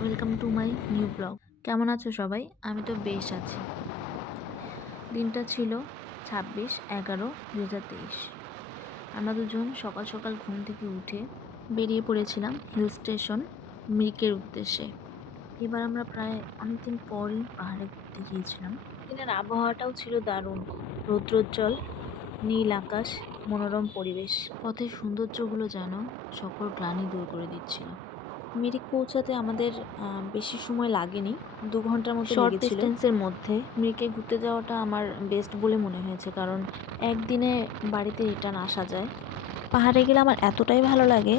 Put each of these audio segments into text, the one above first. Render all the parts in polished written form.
Welcome to my new blog. কেমন আছো সবাই? আমি তো বেশ আছি। দিনটা ছিল 26/11/2023। আমরা দুজন সকাল সকাল ঘুম থেকে উঠে বেরিয়ে পড়েছিলাম হিল স্টেশন মিরিকের উদ্দেশ্যে। এবার আমরা প্রায় অনেকদিন পরই পাহাড়ে ঘুরতে গিয়েছিলাম। দিনের আবহাওয়াটাও ছিল দারুণ, রৌদ্রোজ্জ্বল নীল আকাশ, মনোরম পরিবেশ। পথের সৌন্দর্যগুলো যেন সকল গ্লানি দূর করে দিচ্ছিল। মিরিক পৌঁছাতে আমাদের বেশি সময় লাগেনি, 2 ঘন্টার মতো লেগেছিল। শর্ট ডিস্টেন্সের মধ্যে মিরিকে ঘুরতে যাওয়াটা আমার বেস্ট বলে মনে হয়েছে, কারণ একদিনে বাড়িতে রিটার্ন আসা যায়। পাহাড়ে গেলে আমার এতটাই ভালো লাগে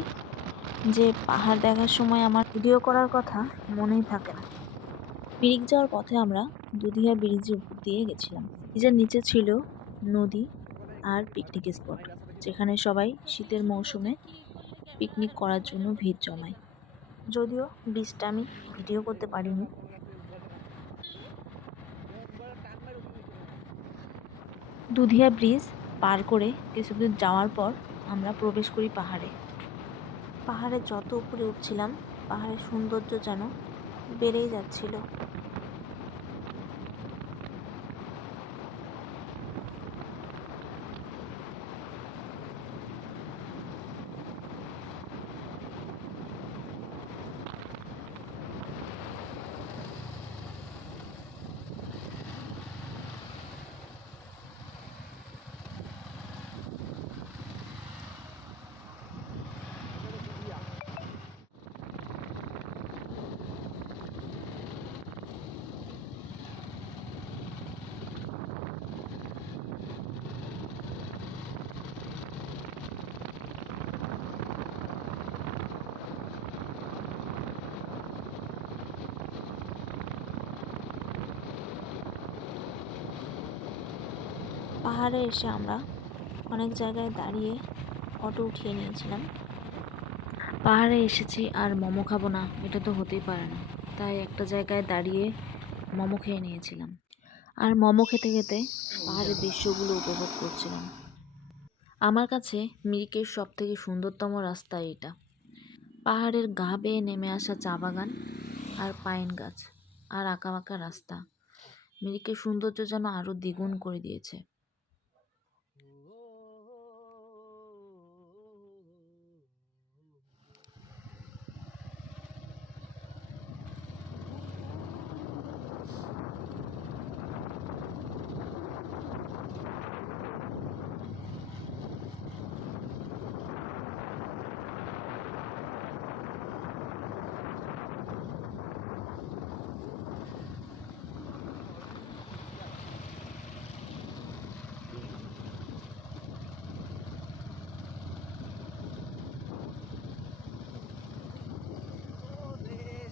যে পাহাড় দেখার সময় আমার ভিডিও করার কথা মনেই থাকে না। মিরিক যাওয়ার পথে আমরা দুধিয়া ব্রিজের উপর দিয়ে গেছিলাম। ব্রিজের নিচে ছিল নদী আর পিকনিক স্পট, যেখানে সবাই শীতের মৌসুমে পিকনিক করার জন্য ভিড় জমায়। যদিও ব্রিজটা আমি ভিডিও করতে পারিনি। দুধিয়া ব্রিজ পার করে কিছু দূর যাওয়ার পর আমরা প্রবেশ করি পাহাড়ে। পাহাড়ে যত উপরে উঠছিলাম, পাহাড়ের সৌন্দর্য যেন বেড়েই যাচ্ছিল। পাহাড়ে এসে আমরা অনেক জায়গায় দাঁড়িয়ে ফটো উঠিয়ে নিয়েছিলাম। পাহাড়ে এসেছি আর মোমো খাবো না, এটা তো হতেই পারে না। তাই একটা জায়গায় দাঁড়িয়ে মোমো খেয়ে নিয়েছিলাম, আর মোমো খেতে খেতে পাহাড়ের দৃশ্যগুলো উপভোগ করছিলাম। আমার কাছে মিরিকের সব থেকে সুন্দরতম রাস্তা এটা। পাহাড়ের গা বেয়ে নেমে আসা চা বাগান আর পাইন গাছ আর আঁকাবাঁকা রাস্তা মিরিকের সৌন্দর্য যেন আরো দ্বিগুণ করে দিয়েছে।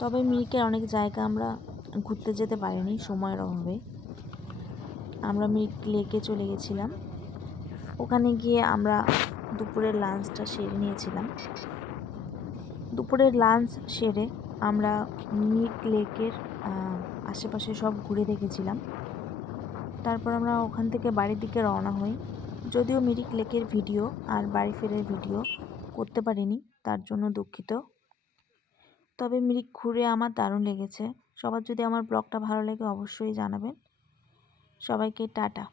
তবে মিরিকের অনেক জায়গা আমরা ঘুরতে যেতে পারিনি সময়ের অভাবে। আমরা মিরিক লেকে চলে গেছিলাম। ওখানে গিয়ে আমরা দুপুরের লাঞ্চটা সেরে নিয়েছিলাম। দুপুরের লাঞ্চ সেরে আমরা মিরিক লেকের আশেপাশে সব ঘুরে দেখেছিলাম। তারপর আমরা ওখান থেকে বাড়ির দিকে রওনা হই। যদিও মিরিক লেকের ভিডিও আর বাড়ি ফেরার ভিডিও করতে পারিনি, তার জন্য দুঃখিত। তবে মিরিক ঘুরে আমার দারুণ লেগেছে। সবার যদি আমার ব্লগটা ভালো লাগে অবশ্যই জানাবেন। সবাইকে টাটা।